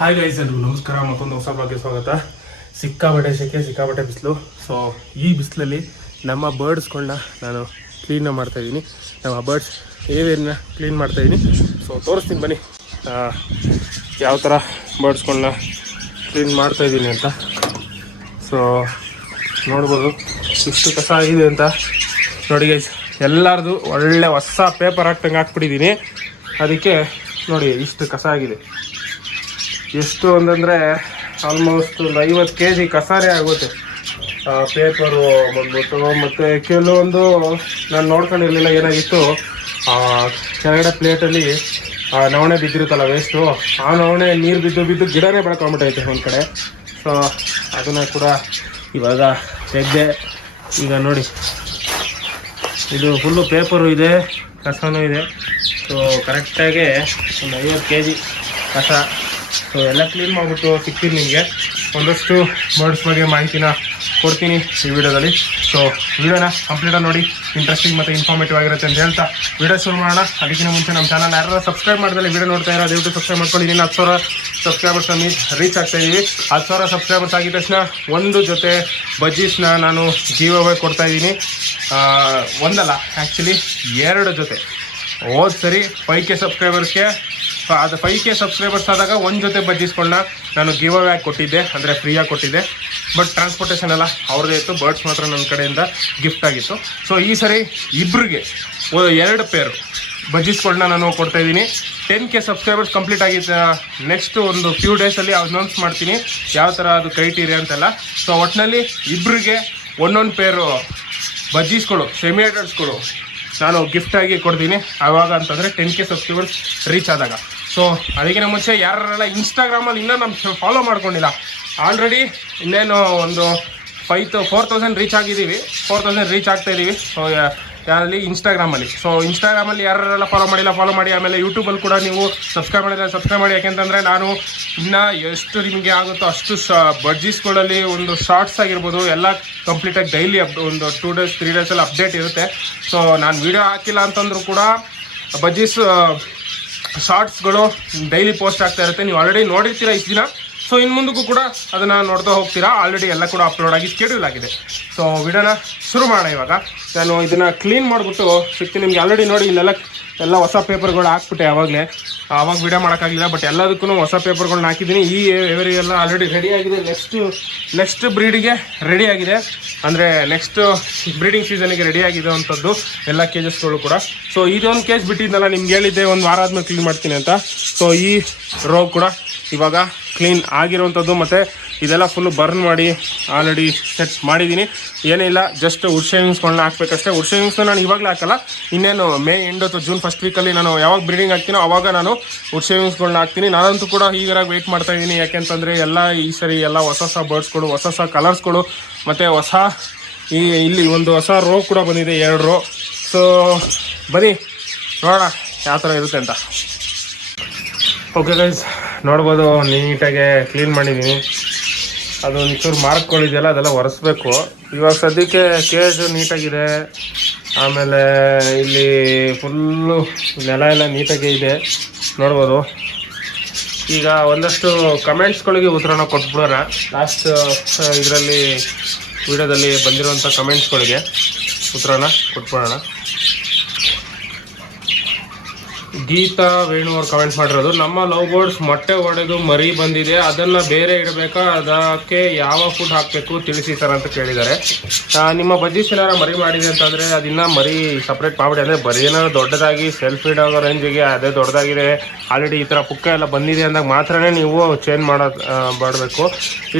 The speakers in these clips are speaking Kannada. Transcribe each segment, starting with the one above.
ಹಾಯ್ ಗೈಸ್, ಎಲ್ರಿಗೂ ನಮಸ್ಕಾರ. ಮತ್ತೊಂದು ಹೊಸ ಬಗ್ಗೆ ಸ್ವಾಗತ. ಸಿಕ್ಕಾಬಟ್ಟೆ ಸೆಕೆ, ಸಿಕ್ಕಾಬಟ್ಟೆ ಬಿಸಿಲು. ಸೊ ಈ ಬಿಸಿಲಲ್ಲಿ ನಮ್ಮ ಬರ್ಡ್ಸ್ಗಳನ್ನ ನಾನು ಕ್ಲೀನ್ ಮಾಡ್ತಾಯಿದ್ದೀನಿ. ನಮ್ಮ ಬರ್ಡ್ಸ್ ಏರಿಯನ್ನ ಕ್ಲೀನ್ ಮಾಡ್ತಾಯಿದ್ದೀನಿ. ಸೊ ತೋರಿಸ್ತೀನಿ ಬನ್ನಿ ಯಾವ ಥರ ಬರ್ಡ್ಸ್ಗಳನ್ನ ಕ್ಲೀನ್ ಮಾಡ್ತಾಯಿದ್ದೀನಿ ಅಂತ. ಸೊ ನೋಡ್ಬೋದು ಇಷ್ಟು ಕಸ ಆಗಿದೆ ಅಂತ. ನೋಡಿ ಗೈಸ್, ಎಲ್ಲರದು ಒಳ್ಳೆ ಹೊಸ ಪೇಪರ್ ಹಾಕ್ತಂಗೆ ಹಾಕ್ಬಿಟ್ಟಿದ್ದೀನಿ. ಅದಕ್ಕೆ ನೋಡಿ ಇಷ್ಟು ಕಸ ಆಗಿದೆ. ಎಷ್ಟು ಅಂತಂದರೆ ಆಲ್ಮೋಸ್ಟ್ ಒಂದು 50 kg ಕಸಾರೆ ಆಗುತ್ತೆ. ಪೇಪರು ಬಂದ್ಬಿಟ್ಟು ಮತ್ತು ಕೆಲವೊಂದು ನಾನು ನೋಡ್ಕೊಂಡಿರಲಿಲ್ಲ. ಏನಾಗಿತ್ತು, ಕೆಳಗಡೆ ಪ್ಲೇಟಲ್ಲಿ ನವಣೆ ಬಿದ್ದಿರುತ್ತಲ್ಲ ವೇಸ್ಟು, ಆ ನವಣೆ ನೀರು ಬಿದ್ದು ಗಿಡನೇ ಬೆಳ್ಕೊಂಬಿಟ್ಟೈತೆ ಒಂದು ಕಡೆ. ಸೊ ಅದನ್ನು ಕೂಡ ಇವಾಗ ತೆಗೆದೆ. ಈಗ ನೋಡಿ, ಇದು ಫುಲ್ಲು ಪೇಪರು ಇದೆ, ಕಸನೂ ಇದೆ. ಸೊ ಕರೆಕ್ಟಾಗಿ ಒಂದು 50 kg ಕಸ. ಸೊ ಎಲ್ಲ ಕ್ಲೀನ್ ಮಾಡಿಬಿಟ್ಟು ಸಿಗ್ತೀನಿ ನಿಮಗೆ. ಒಂದಷ್ಟು ಬರ್ಡ್ಸ್ ಬಗ್ಗೆ ಮಾಹಿತಿನ ಕೊಡ್ತೀನಿ ಈ ವಿಡಿಯೋದಲ್ಲಿ. ಸೊ ವಿಡಿಯೋನ ಕಂಪ್ಲೀಟಾಗಿ ನೋಡಿ, ಇಂಟ್ರೆಸ್ಟಿಂಗ್ ಮತ್ತು ಇನ್ಫಾರ್ಮೇಟಿವ್ ಆಗಿರುತ್ತೆ ಅಂತ ಹೇಳ್ತಾ ವಿಡಿಯೋ ಶುರು ಮಾಡೋಣ. ಅದಕ್ಕಿಂತ ಮುಂಚೆ ನಮ್ಮ ಚಾನಲ್ ಯಾರು ಸಬ್ಸ್ಕ್ರೈಬ್ ಮಾಡಿದ್ರೆ ವಿಡಿಯೋ ನೋಡ್ತಾ ಇರೋ ದಯವಿಟ್ಟು ಸಬ್ಸ್ಕ್ರೈಬ್ ಮಾಡ್ಕೊಳ್ಳಿ. ಇನ್ನು 10,000 ಸಬ್ಸ್ಕ್ರೈಬರ್ಸ್ ರೀಚ್ ಆಗ್ತಾಯಿದ್ದೀವಿ. 10,000 ಸಬ್ಸ್ಕ್ರೈಬರ್ಸ್ ಆಗಿದ ತಕ್ಷಣ ಒಂದು ಜೊತೆ ಬಜ್ಜೀಸ್ನ ನಾನು ಗಿವ್ ಅವೇ ಕೊಡ್ತಾಯಿದ್ದೀನಿ. ಒಂದಲ್ಲ, ಆ್ಯಕ್ಚುಲಿ 2 ಜೊತೆ. ಹೋದ ಸರಿ 5K ಸಬ್ಸ್ಕ್ರೈಬರ್ಸ್ಗೆ, ಅದು 5K ಸಬ್ಸ್ಕ್ರೈಬರ್ಸ್ ಆದಾಗ ಒಂದು ಜೊತೆ ಬಜ್ಜಿಸ್ಗಳನ್ನ ನಾನು ಗಿವ್ ಅವೇ ಕೊಟ್ಟಿದ್ದೆ, ಅಂದರೆ ಫ್ರೀಯಾಗಿ ಕೊಟ್ಟಿದ್ದೆ. ಬಟ್ ಟ್ರಾನ್ಸ್ಪೋರ್ಟೇಷನ್ ಎಲ್ಲ ಅವ್ರದ್ದೇ ಇತ್ತು, ಬರ್ಡ್ಸ್ ಮಾತ್ರ ನನ್ನ ಕಡೆಯಿಂದ ಗಿಫ್ಟ್ ಆಗಿತ್ತು. ಸೊ ಈ ಸರಿ ಇಬ್ಬರಿಗೆ 2 ಪೇರು ಬಜ್ಜಿಸ್ಗಳನ್ನ ನಾನು ಕೊಡ್ತಾಯಿದ್ದೀನಿ. 10K ಸಬ್ಸ್ಕ್ರೈಬರ್ಸ್ ಕಂಪ್ಲೀಟ್ ಆಗಿತ್ತು. ನೆಕ್ಸ್ಟ್ ಒಂದು ಫ್ಯೂ ಡೇಸಲ್ಲಿ ಅನೌನ್ಸ್ ಮಾಡ್ತೀನಿ ಯಾವ ಥರ ಅದು ಕ್ರೈಟೀರಿಯಾ ಅಂತೆಲ್ಲ. ಸೊ ಒಟ್ಟಿನಲ್ಲಿ ಇಬ್ಬರಿಗೆ ಒಂದೊಂದು ಪೇರು ಬಜ್ಜೀಸ್ಗಳು, ಸೆಮಿಯೇಟರ್ಸ್ಗಳು ನಾನು ಗಿಫ್ಟಾಗಿ ಕೊಡ್ತೀನಿ. ಆವಾಗ ಅಂತಂದರೆ 10K ಸಬ್ಸ್ಕ್ರೈಬರ್ಸ್ ರೀಚ್ ಆದಾಗ. ಸೊ ಅದಕ್ಕಿಂತ ಮುಂಚೆ ಯಾರೆಲ್ಲ ಇನ್ಸ್ಟಾಗ್ರಾಮಲ್ಲಿ ಇನ್ನೂ ನಮ್ಮ ಫಾಲೋ ಮಾಡ್ಕೊಂಡಿಲ್ಲ, ಆಲ್ರೆಡಿ ಇನ್ನೇನು ಒಂದು 4,000 ರೀಚ್ ಆಗಿದ್ದೀವಿ. 4,000 ರೀಚ್ ಆಗ್ತಾಯಿದ್ದೀವಿ. ಸೊ ಯಾರಲ್ಲಿ ಇನ್ಸ್ಟಾಗ್ರಾಮಲ್ಲಿ. ಸೊ ಇನ್ಸ್ಟಾಗ್ರಾಮಲ್ಲಿ ಯಾರೆಲ್ಲ ಫಾಲೋ ಮಾಡಿ. ಆಮೇಲೆ ಯೂಟ್ಯೂಬಲ್ಲಿ ಕೂಡ ನೀವು ಸಬ್ಸ್ಕ್ರೈಬ್ ಮಾಡಿ. ಯಾಕೆಂತಂದರೆ ನಾನು ಇನ್ನೂ ಎಷ್ಟು ನಿಮಗೆ ಆಗುತ್ತೋ ಅಷ್ಟು ಬಡ್ಜೀಸ್ಗಳಲ್ಲಿ ಒಂದು ಶಾರ್ಟ್ಸ್ ಆಗಿರ್ಬೋದು ಎಲ್ಲ ಕಂಪ್ಲೀಟಾಗಿ ಡೈಲಿ ಒಂದು 2 days 3 days ಅಪ್ಡೇಟ್ ಇರುತ್ತೆ. ಸೊ ನಾನು ವೀಡಿಯೋ ಹಾಕಿಲ್ಲ ಅಂತಂದರೂ ಕೂಡ ಬಜ್ಜೀಸ್ ಶಾರ್ಟ್ಸ್ಗಳು ಡೈಲಿ ಪೋಸ್ಟ್ ಆಗ್ತಾ ಇರುತ್ತೆ. ನೀವು ಆಲ್ರೆಡಿ ನೋಡಿರ್ತೀರ ಇಷ್ಟು ದಿನ. ಸೊ ಇನ್ನು ಮುಂದಕ್ಕೂ ಕೂಡ ಅದನ್ನು ನೋಡ್ತಾ ಹೋಗ್ತೀರಾ. ಆಲ್ರೆಡಿ ಎಲ್ಲ ಕೂಡ ಅಪ್ಲೋಡ್ ಆಗಿ ಸ್ಕೆಡ್ಯೂಲ್ ಆಗಿದೆ. ಸೊ ವಿಡಿಯೋನ ಶುರು ಮಾಡೋಣ. ಇವಾಗ ನಾನು ಇದನ್ನು ಕ್ಲೀನ್ ಮಾಡಿಬಿಟ್ಟು ಸಿಗ್ತೀನಿ ನಿಮಗೆ. ಆಲ್ರೆಡಿ ನೋಡಿ ಇಲ್ಲೆಲ್ಲ ಹೊಸ ಪೇಪರ್ಗಳು ಹಾಕ್ಬಿಟ್ಟೆ. ಆವಾಗ ವಿಡಿಯೋ ಮಾಡೋಕ್ಕಾಗಲಿಲ್ಲ. ಬಟ್ ಎಲ್ಲದಕ್ಕೂ ಹೊಸ ಪೇಪರ್ಗಳನ್ನ ಹಾಕಿದ್ದೀನಿ. ಈ ಎವರಿ ಎಲ್ಲ ಆಲ್ರೆಡಿ ರೆಡಿ ಆಗಿದೆ. ನೆಕ್ಸ್ಟ್ ಬ್ರೀಡಿಗೆ ರೆಡಿ ಆಗಿದೆ, ಅಂದರೆ ನೆಕ್ಸ್ಟ್ ಬ್ರೀಡಿಂಗ್ ಸೀಸನಿಗೆ ರೆಡಿ ಆಗಿದೆ ಅಂಥದ್ದು ಎಲ್ಲ ಕೇಜಸ್ಗಳು ಕೂಡ. ಸೊ ಇದೊಂದು ಕೇಜ್ ಬಿಟ್ಟಿದ್ದಲ್ಲ, ನಿಮ್ಗೆ ಹೇಳಿದ್ದೆ ಒಂದು ವಾರ ಆದಮೇಲೆ ಕ್ಲೀನ್ ಮಾಡ್ತೀನಿ ಅಂತ. ಸೊ ಈ ರೋ ಕೂಡ ಇವಾಗ ಕ್ಲೀನ್ ಆಗಿರೋವಂಥದ್ದು. ಮತ್ತು ಇದೆಲ್ಲ ಫುಲ್ಲು ಬರ್ನ್ ಮಾಡಿ ಆಲ್ರೆಡಿ ಸೆಟ್ ಮಾಡಿದ್ದೀನಿ. ಏನಿಲ್ಲ, ಜಸ್ಟ್ ವುಡ್ ಶೇವಿಂಗ್ಸ್ಗಳನ್ನ ಹಾಕಬೇಕಷ್ಟೇ. ವುಡ್ ಶೇವಿಂಗ್ಸ್ನ ನಾನು ಇವಾಗಲೇ ಹಾಕಲ್ಲ, ಇನ್ನೇನು ಮೇ ಎಂಡ್ ಅಥವಾ ಜೂನ್ ಫಸ್ಟ್ ವೀಕಲ್ಲಿ ನಾನು ಯಾವಾಗ ಬ್ರೀಡಿಂಗ್ ಹಾಕ್ತೀನೋ ಆವಾಗ ನಾನು ವುಡ್ ಶೇವಿಂಗ್ಸ್ಗಳನ್ನ ಹಾಕ್ತೀನಿ. ನಾನಂತೂ ಕೂಡ ಈಗಾಗ ವೆಯ್ಟ್ ಮಾಡ್ತಾಯಿದ್ದೀನಿ. ಯಾಕೆಂತಂದರೆ ಎಲ್ಲ ಈ ಸರಿ ಎಲ್ಲ ಹೊಸ ಬರ್ಡ್ಸ್ಗಳು, ಹೊಸ ಕಲರ್ಸ್ಗಳು, ಮತ್ತು ಇಲ್ಲಿ ಒಂದು ಹೊಸ ರೋ ಕೂಡ ಬಂದಿದೆ, 2 ರೋ. ಸೊ ಬನ್ನಿ ನೋಡೋಣ ಯಾವ ಥರ ಇರುತ್ತೆ ಅಂತ. ಓಕೆ ಗೈಸ್, ನೋಡ್ಬೋದು ನೀಟಾಗಿ ಕ್ಲೀನ್ ಮಾಡಿದ್ದೀನಿ. ಅದು ಒಂಚೂರು ಮಾರ್ಕ್ಗಳಿದೆಯಲ್ಲ ಅದೆಲ್ಲ ಒರೆಸ್ಬೇಕು. ಇವಾಗ ಸದ್ಯಕ್ಕೆ ಕೇಜ್ ನೀಟಾಗಿದೆ. ಆಮೇಲೆ ಇಲ್ಲಿ ಫುಲ್ಲು ನೆಲ ಎಲ್ಲ ನೀಟಾಗಿ ಇದೆ, ನೋಡ್ಬೋದು. ಈಗ ಒಂದಷ್ಟು ಕಮೆಂಟ್ಸ್ಗಳಿಗೆ ಉತ್ತರನ ಕೊಟ್ಬಿಡೋಣ. ಲಾಸ್ಟ್ ಇದರಲ್ಲಿ ವಿಡಿಯೋದಲ್ಲಿ ಬಂದಿರೋಂಥ ಕಮೆಂಟ್ಸ್ಗಳಿಗೆ ಉತ್ತರನ ಕೊಟ್ಬಿಡೋಣ. ಗೀತಾ ವೇಣು ಅವ್ರು ಕಮೆಂಟ್ ಮಾಡಿರೋದು, ನಮ್ಮ ಲವ್ ಬರ್ಡ್ಸ್ ಮೊಟ್ಟೆ ಒಡೆದು ಮರಿ ಬಂದಿದೆ, ಅದನ್ನು ಬೇರೆ ಇಡಬೇಕಾ, ಅದಕ್ಕೆ ಯಾವ ಫುಡ್ ಹಾಕಬೇಕು ತಿಳಿಸಿ ಸರ್ ಅಂತ ಕೇಳಿದ್ದಾರೆ. ನಿಮ್ಮ ಬಜ್ಜೀಸ್ ಏನಾರು ಮರಿ ಮಾಡಿದೆ ಅಂತಂದರೆ ಅದನ್ನು ಮರಿ ಸಪ್ರೇಟ್ ಮಾಡಿಬಿಡಿ. ಅಂದರೆ ಬರೀ ಏನಾದ್ರು ದೊಡ್ಡದಾಗಿ ಸೆಲ್ಫ್ ಫೀಡ್ ಆಗೋ ರೇಂಜಿಗೆ ಅದೇ ದೊಡ್ಡದಾಗಿದೆ, ಆಲ್ರೆಡಿ ಈ ಥರ ಪುಕ್ಕ ಎಲ್ಲ ಬಂದಿದೆ ಅಂದಾಗ ಮಾತ್ರನೇ ನೀವು ಚೇಂಜ್ ಮಾಡಬೇಕು.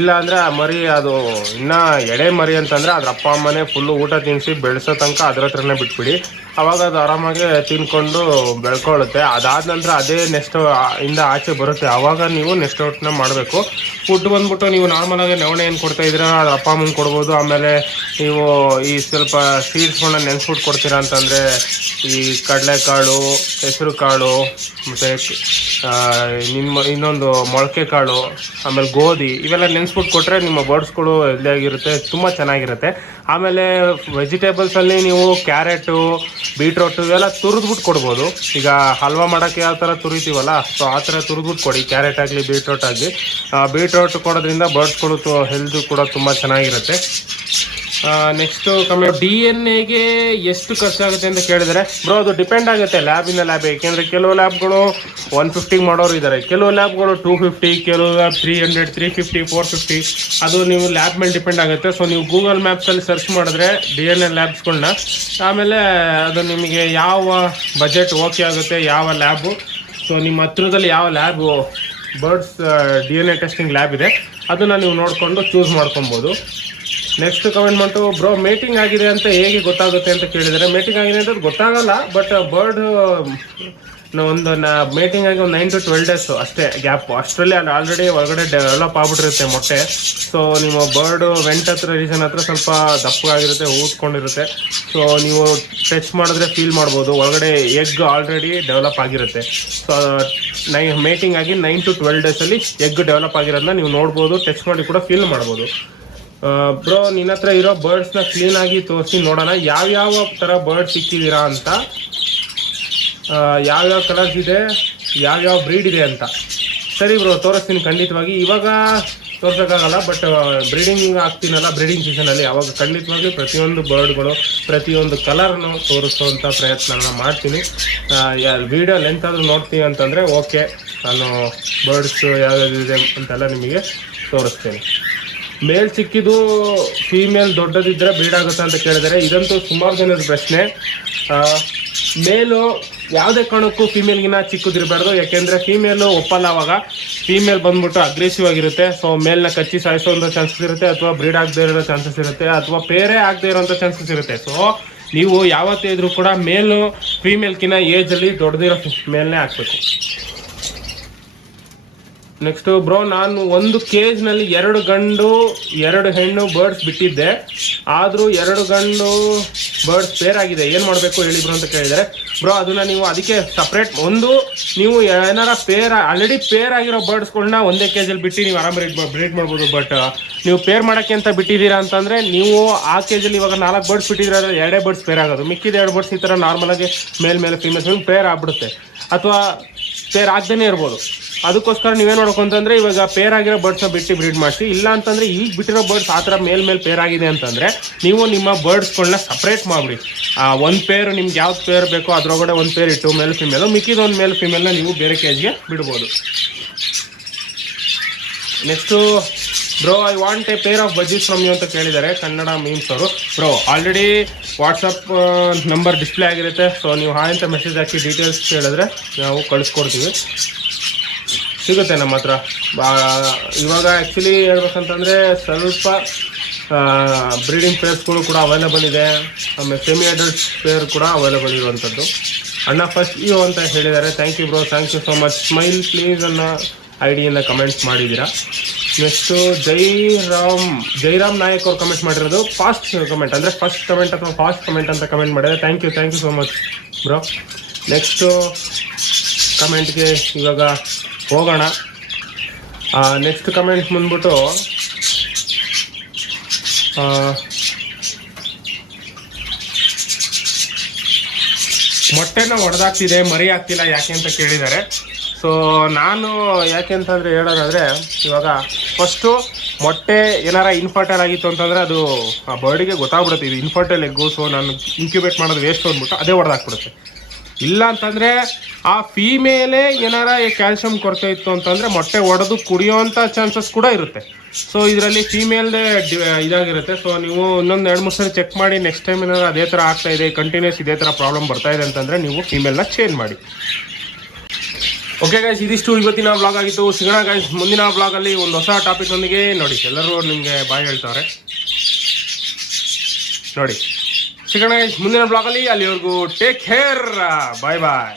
ಇಲ್ಲ ಅಂದರೆ ಆ ಮರಿ ಅದು ಇನ್ನೂ ಎಳೆ ಮರಿ ಅಂತಂದರೆ ಅದ್ರ ಅಪ್ಪ ಅಮ್ಮನೇ ಫುಲ್ಲು ಊಟ ತಿನ್ನಿಸಿ ಬೆಳೆಸೋ ತನಕ ಅದ್ರ ಹತ್ರನೇ ಬಿಟ್ಬಿಡಿ. ಆವಾಗ ಅದು ಆರಾಮಾಗಿ ತಿನ್ಕೊಂಡು ಬೆಳ್ಕೊಳ್ಳುತ್ತೆ. ಅದಾದ ನಂತರ ಅದೇ ನೆಕ್ಸ್ಟ್ ಇಂದ ಆಚೆ ಬರುತ್ತೆ. ಆವಾಗ ನೀವು ನೆಕ್ಸ್ಟ್ ಔಟ್ನ ಮಾಡಬೇಕು. ಫುಡ್ ಬಂದ್ಬಿಟ್ಟು ನೀವು ನಾರ್ಮಲಾಗಿ ನವಣೆ ಏನು ಕೊಡ್ತಾಯಿದ್ದೀರಾ ಅದು ಅಪ್ಪ ಅಮ್ಮನ ಕೊಡ್ಬೋದು. ಆಮೇಲೆ ನೀವು ಈ ಸ್ವಲ್ಪ ಸೀಡ್ಸ್ಗಳನ್ನ ನೆನೆಸ್ಬಿಟ್ಟು ಕೊಡ್ತೀರಾ ಅಂತಂದರೆ ಈ ಕಡಲೆಕಾಳು, ಹೆಸರು ಕಾಳು, ಮತ್ತು ಇನ್ನೊಂದು ಮೊಳಕೆ ಕಾಳು, ಆಮೇಲೆ ಗೋಧಿ ಇವೆಲ್ಲ ನೆನೆಸ್ಬಿಟ್ಟು ಕೊಟ್ಟರೆ ನಿಮ್ಮ ಬರ್ಡ್ಸ್ಗಳು ಹೆಲ್ದಿಯಾಗಿರುತ್ತೆ, ತುಂಬ ಚೆನ್ನಾಗಿರುತ್ತೆ. ಆಮೇಲೆ ವೆಜಿಟೇಬಲ್ಸಲ್ಲಿ ನೀವು ಕ್ಯಾರೆಟು, ಬೀಟ್ರೋಟು ಇವೆಲ್ಲ ತುರಿದ್ಬಿಟ್ಟು ಕೊಡ್ಬೋದು. ಈಗ ಹಲ್ವಾ ಮಾಡೋಕ್ಕೆ ಯಾವ ಥರ ತುರಿತೀವಲ್ಲ, ಸೊ ಆ ಥರ ತುರಿದ್ಬಿಟ್ಟು ಕೊಡಿ, ಕ್ಯಾರೆಟ್ ಆಗಲಿ ಬೀಟ್ರೋಟ್ ಆಗಲಿ. ಬೀಟ್ರೋಟ್ ಕೊಡೋದ್ರಿಂದ ಬರ್ಡ್ಸ್ಗಳು ಹೆಲ್ತ್ ಕೂಡ ತುಂಬ ಚೆನ್ನಾಗಿರುತ್ತೆ. ನೆಕ್ಸ್ಟು DNA ಎಷ್ಟು ಖರ್ಚಾಗುತ್ತೆ ಅಂತ ಕೇಳಿದರೆ ಬ್ರೋ ಅದು ಡಿಪೆಂಡ್ ಆಗುತ್ತೆ ಲ್ಯಾಬಿನ ಲ್ಯಾಬ್. ಏಕೆಂದರೆ ಕೆಲವು ಲ್ಯಾಬ್ಗಳು 150 ಮಾಡೋರು ಇದ್ದಾರೆ, ಕೆಲವು ಲ್ಯಾಬ್ಗಳು 250, ಕೆಲವು ಲ್ಯಾಬ್ 300, 350, 450. ಅದು ನೀವು ಲ್ಯಾಬ್ ಮೇಲೆ ಡಿಪೆಂಡ್ ಆಗುತ್ತೆ. ಸೊ ನೀವು ಗೂಗಲ್ ಮ್ಯಾಪ್ಸಲ್ಲಿ ಸರ್ಚ್ ಮಾಡಿದ್ರೆ DNA ಲ್ಯಾಬ್ಸ್ಗಳನ್ನ, ಆಮೇಲೆ ಅದು ನಿಮಗೆ ಯಾವ ಬಜೆಟ್ ಓಕೆ ಆಗುತ್ತೆ, ಯಾವ ಲ್ಯಾಬು, ಸೊ ನಿಮ್ಮ ಹತ್ರದಲ್ಲಿ ಯಾವ lab birds DNA testing lab ಇದೆ ಅದನ್ನು ನೀವು ನೋಡಿಕೊಂಡು ಚೂಸ್ ಮಾಡ್ಕೊಬೋದು. ನೆಕ್ಸ್ಟ್ ಕಮೆಂಟ್ ಮಾಡ್ತು, ಬ್ರೋ ಮೇಟಿಂಗ್ ಆಗಿದೆ ಅಂತ ಹೇಗೆ ಗೊತ್ತಾಗುತ್ತೆ ಅಂತ ಕೇಳಿದರೆ, ಮೇಟಿಂಗ್ ಆಗಿದೆ ಅಂತ ಗೊತ್ತಾಗಲ್ಲ, ಬಟ್ ಬರ್ಡ್ ಮೇಟಿಂಗ್ ಆಗಿ ಒಂದು 9 to 12 days ಅಷ್ಟೇ ಗ್ಯಾಪು. ಅಷ್ಟರಲ್ಲಿ ಅಲ್ಲಿ ಆಲ್ರೆಡಿ ಒಳಗಡೆ ಡೆವಲಪ್ ಆಗ್ಬಿಟ್ಟಿರುತ್ತೆ ಮೊಟ್ಟೆ. ಸೊ ನಿಮ್ಮ ಬರ್ಡು ವೆಂಟ್ ಹತ್ರ ರೀಸನ್ ಹತ್ರ ಸ್ವಲ್ಪ ದಪ್ಪಗಾಗಿರುತ್ತೆ, ಊದ್ಕೊಂಡಿರುತ್ತೆ. ಸೊ ನೀವು ಟಚ್ ಮಾಡಿದ್ರೆ ಫೀಲ್ ಮಾಡ್ಬೋದು, ಒಳಗಡೆ ಎಗ್ ಆಲ್ರೆಡಿ ಡೆವಲಪ್ ಆಗಿರುತ್ತೆ. ಸೊ ಮೇಟಿಂಗ್ ಆಗಿ 9 to 12 days ಎಗ್ ಡೆವಲಪ್ ಆಗಿರೋದನ್ನ ನೀವು ನೋಡ್ಬೋದು, ಟಚ್ ಮಾಡಿ ಕೂಡ ಫೀಲ್ ಮಾಡ್ಬೋದು. ಬ್ರೋ ನಿನ್ನ ಹತ್ರ ಇರೋ ಬರ್ಡ್ಸ್ನ ಕ್ಲೀನಾಗಿ ತೋರಿಸಿ ನೋಡೋಣ, ಯಾವ್ಯಾವ ಥರ ಬರ್ಡ್ ಸಿಕ್ಕಿದ್ದೀರಾ ಅಂತ, ಯಾವ್ಯಾವ ಕಲರ್ಸ್ ಇದೆ, ಯಾವ್ಯಾವ ಬ್ರೀಡ್ ಇದೆ ಅಂತ. ಸರಿ ಬ್ರೋ ತೋರಿಸ್ತೀನಿ ಖಂಡಿತವಾಗಿ. ಇವಾಗ ತೋರ್ಸೋಕ್ಕಾಗಲ್ಲ, ಬಟ್ ಬ್ರೀಡಿಂಗ್ ಆಗ್ತೀನಲ್ಲ, ಬ್ರೀಡಿಂಗ್ ಸೀಸನಲ್ಲಿ ಅವಾಗ ಖಂಡಿತವಾಗಿ ಪ್ರತಿಯೊಂದು ಬರ್ಡ್ಗಳು ಪ್ರತಿಯೊಂದು ಕಲರ್ನು ತೋರಿಸುವಂಥ ಪ್ರಯತ್ನ ಮಾಡ್ತೀನಿ. ವಿಡಿಯೋ ಲೆಂತ್ ಆದರೂ ನೋಡ್ತೀನಿ ಅಂತಂದರೆ ಓಕೆ, ನಾನು ಬರ್ಡ್ಸ್ ಯಾವ್ಯಾವುದಿದೆ ಅಂತೆಲ್ಲ ನಿಮಗೆ ತೋರಿಸ್ತೇನೆ. ಮೇಲ್ ಸಿಕ್ಕಿದ್ದು ಫೀಮೇಲ್ ದೊಡ್ಡದಿದ್ದರೆ ಬ್ರೀಡ್ ಆಗುತ್ತೆ ಅಂತ ಕೇಳಿದರೆ, ಇದಂತೂ ಸುಮಾರು ಜನದ ಪ್ರಶ್ನೆ. ಮೇಲು ಯಾವುದೇ ಕಾರಣಕ್ಕೂ ಫೀಮೇಲ್ಗಿನ ಚಿಕ್ಕದಿರಬಾರ್ದು, ಯಾಕೆಂದರೆ ಫೀಮೇಲು ಒಪ್ಪಲ್ಲ. ಅವಾಗ ಫೀಮೇಲ್ ಬಂದ್ಬಿಟ್ಟು ಅಗ್ರೆಸಿವ್ ಆಗಿರುತ್ತೆ. ಸೊ ಮೇಲ್ನ ಕಚ್ಚಿ ಸಾಯಿಸೋಂಥ ಚಾನ್ಸಸ್ ಇರುತ್ತೆ, ಅಥವಾ ಬ್ರೀಡ್ ಆಗದೆ ಇರೋ ಚಾನ್ಸಸ್ ಇರುತ್ತೆ, ಅಥವಾ ಬೇರೆ ಆಗದೆ ಇರೋಂಥ ಚಾನ್ಸಸ್ ಇರುತ್ತೆ. ಸೊ ನೀವು ಯಾವತ್ತೇ ಇದ್ರೂ ಕೂಡ ಮೇಲು ಫೀಮೇಲ್ಕಿನ ಏಜಲ್ಲಿ ದೊಡ್ಡದಿರೋ ಮೇಲ್ನೇ ಹಾಕಬೇಕು. ನೆಕ್ಸ್ಟು ಬ್ರೋ, ನಾನು ಒಂದು ಕೇಜ್ನಲ್ಲಿ 2 ಗಂಡು 2 ಹೆಣ್ಣು ಬರ್ಡ್ಸ್ ಬಿಟ್ಟಿದ್ದೆ, ಆದರೂ 2 ಗಂಡು ಬರ್ಡ್ಸ್ ಪೇರ್ ಆಗಿದೆ, ಏನು ಮಾಡಬೇಕು ಹೇಳಿ ಬ್ರೋ ಅಂತ ಕೇಳಿದರೆ, ಬ್ರೋ ಅದನ್ನು ನೀವು ಅದಕ್ಕೆ ಸಪ್ರೇಟ್ ನೀವು ಏನಾರ ಆಲ್ರೆಡಿ ಪೇರ್ ಆಗಿರೋ ಬರ್ಡ್ಸ್ಗಳನ್ನ ಒಂದೇ ಕೇಜಲ್ಲಿ ಬಿಟ್ಟು ನೀವು ಆರಾಮಾಗಿ ಬ್ರೀಡ್ ಮಾಡ್ಬೋದು. ಬಟ್ ನೀವು ಪೇರ್ ಮಾಡೋಕ್ಕೆ ಅಂತ ಬಿಟ್ಟಿದ್ದೀರಾ ಅಂತಂದರೆ, ನೀವು ಆ ಕೇಜಲ್ಲಿ ಇವಾಗ 4 ಬರ್ಡ್ಸ್ ಬಿಟ್ಟಿದ್ರೆ 2 ಬರ್ಡ್ಸ್ ಪೇರ್ ಆಗೋದು, ಮಿಕ್ಕಿದ 2 ಬರ್ಡ್ಸ್ ಈ ಥರ ನಾರ್ಮಲಾಗಿ ಮೇಲೆ ಫೀಮೇಲ್ಸ್ ಪೇರ್ ಆಗ್ಬಿಡುತ್ತೆ, ಅಥವಾ ಪೇರ್ ಆಗದೇ ಇರ್ಬೋದು. ಅದಕ್ಕೋಸ್ಕರ ನೀವೇನು ನೋಡೋಕೆ ಅಂತಂದರೆ, ಇವಾಗ ಪೇರ್ ಆಗಿರೋ ಬರ್ಡ್ಸ್ನ ಬಿಟ್ಟು ಬ್ರೀಡ್ ಮಾಡಿಸಿ. ಇಲ್ಲ ಅಂತಂದರೆ ಈಗ ಬಿಟ್ಟಿರೋ ಬರ್ಡ್ಸ್ ಆ ಥರ ಮೇಲೆ ಪೇರ್ ಆಗಿದೆ ಅಂತಂದರೆ, ನೀವು ನಿಮ್ಮ ಬರ್ಡ್ಸ್ಗಳನ್ನ ಸಪ್ರೇಟ್ ಮಾಡಿಬಿಡಿ. ಒಂದು ಪೇರ್ ನಿಮ್ಗೆ ಯಾವ್ದು ಪೇರ್ ಬೇಕೋ ಅದರೊಳಗಡೆ ಒಂದು ಪೇರ್ ಇಟ್ಟು ಮೇಲ್ ಫಿಮೇಲು, ಮಿಕ್ಕಿದ ಒಂದು ಮೇಲ್ ಫಿಮೇಲ್ನ ನೀವು ಬೇರೆ ಕೇಜ್ಗೆ ಬಿಡ್ಬೋದು. Next bro, I want a pair of bajjis from you ಅಂತ ಕೇಳಿದ್ದಾರೆ ಕನ್ನಡ ಮೀಮ್ಸ್ ಅವರು. Bro already WhatsApp number display ಆಗಿರುತ್ತೆ. ಸೊ ನೀವು ಹಾಯ್ ಅಂತ ಮೆಸೇಜ್ ಹಾಕಿ ಡೀಟೇಲ್ಸ್ ಕೇಳಿದ್ರೆ ನಾವು ಕಳಿಸ್ಕೊಡ್ತೀವಿ, ಸಿಗುತ್ತೆ ನಮ್ಮ ಹತ್ರ. ಇವಾಗ ಆ್ಯಕ್ಚುಲಿ ಹೇಳ್ಬೇಕಂತಂದರೆ ಸ್ವಲ್ಪ ಬ್ರೀಡಿಂಗ್ ಪೇರ್ಸ್ಗಳು ಕೂಡ ಅವೈಲೇಬಲ್ ಇದೆ, ಆಮೇಲೆ ಸೆಮಿ ಅಡಲ್ಟ್ ಪೇರ್ ಕೂಡ ಅವೈಲೇಬಲ್ ಇರುವಂಥದ್ದು. ಅಣ್ಣ ಫಸ್ಟ್ ಯು ಅಂತ ಹೇಳಿದ್ದಾರೆ. Thank you bro, thank you so much. Smile please ಅನ್ನೋ ಐಡಿಯಿಂದ ಕಮೆಂಟ್ಸ್ ಮಾಡಿದ್ದೀರಾ. ನೆಕ್ಸ್ಟು ಜೈರಾಮ್ ನಾಯಕ್ ಅವ್ರು ಕಮೆಂಟ್ ಮಾಡಿರೋದು ಫಾಸ್ಟ್ ಕಮೆಂಟ್, ಅಂದರೆ ಫಸ್ಟ್ ಕಮೆಂಟ್ ಅಥವಾ ಫಾಸ್ಟ್ ಕಮೆಂಟ್ ಅಂತ ಕಮೆಂಟ್ ಮಾಡಿದ್ದಾರೆ. Thank you so much bro. Next ಕಮೆಂಟ್ಗೆ ಇವಾಗ ಹೋಗೋಣ. ನೆಕ್ಸ್ಟ್ ಕಮೆಂಟ್ ಬಂದ್ಬಿಟ್ಟು ಮೊಟ್ಟೆನ ಹೊಡೆದಾಗ್ತಿದೆ, ಮರಿ ಆಗ್ತಿಲ್ಲ ಯಾಕೆ ಅಂತ ಕೇಳಿದ್ದಾರೆ. ಸೊ ನಾನು ಯಾಕೆ ಅಂತಂದರೆ ಹೇಳೋದಾದರೆ, ಇವಾಗ ಫಸ್ಟು ಮೊಟ್ಟೆ ಏನಾರ ಇನ್ಫರ್ಟೈಲ್ ಆಗಿತ್ತು ಅಂತಂದರೆ ಅದು ಆ ಬರ್ಡಿಗೆ ಗೊತ್ತಾಗ್ಬಿಡುತ್ತೆ ಇದು ಇನ್ಫರ್ಟೈಲ್ ಎಗ್ಗು. ಸೊ ನಾನು ಇನ್ಕ್ಯುಬೇಟ್ ಮಾಡೋದು ವೇಸ್ಟ್ ಅಂದ್ಬಿಟ್ಟು ಅದೇ ಹೊಡೆದಾಕ್ಬಿಡುತ್ತೆ. ಇಲ್ಲ ಅಂತಂದರೆ ಆ ಫೀಮೇಲೇ ಏನಾರ ಕ್ಯಾಲ್ಸಿಯಂ ಕೊರತೆ ಇತ್ತು ಅಂತಂದರೆ ಮೊಟ್ಟೆ ಒಡೆದು ಕುಡಿಯೋವಂಥ ಚಾನ್ಸಸ್ ಕೂಡ ಇರುತ್ತೆ. ಸೊ ಇದರಲ್ಲಿ ಫೀಮೇಲ್ದೇ ಇದಾಗಿರುತ್ತೆ. ಸೊ ನೀವು ಇನ್ನೊಂದು 2-3 ಸರಿ ಚೆಕ್ ಮಾಡಿ, ನೆಕ್ಸ್ಟ್ ಟೈಮ್ ಏನಾದ್ರು ಅದೇ ಥರ ಆಗ್ತಾ ಇದೆ, ಕಂಟಿನ್ಯೂಸ್ ಇದೇ ಥರ ಪ್ರಾಬ್ಲಮ್ ಬರ್ತಾ ಇದೆ ಅಂತಂದರೆ ನೀವು ಫೀಮೇಲ್ನ ಚೇಂಜ್ ಮಾಡಿ. ಓಕೆ ಗೈಸ್, ಇದಿಷ್ಟು ಇವತ್ತಿನ ವ್ಲಾಗ್ ಆಗಿತ್ತು. ಸಿಗೋಣ ಗೈಸ್ ಮುಂದಿನ ವ್ಲಾಗಲ್ಲಿ ಒಂದು ಹೊಸ ಟಾಪಿಕ್ನೊಂದಿಗೆ. ನೋಡಿ ಎಲ್ಲರೂ ನಿಮಗೆ ಬಾಯ್ ಹೇಳ್ತಾರೆ ನೋಡಿ. ಸಿಗೋಣ ಗೈಸ್ ಮುಂದಿನ ಬ್ಲಾಗಲ್ಲಿ. ಅಲ್ಲಿವರೆಗೂ ಟೇಕ್ ಕೇರ್, ಬಾಯ್ ಬಾಯ್.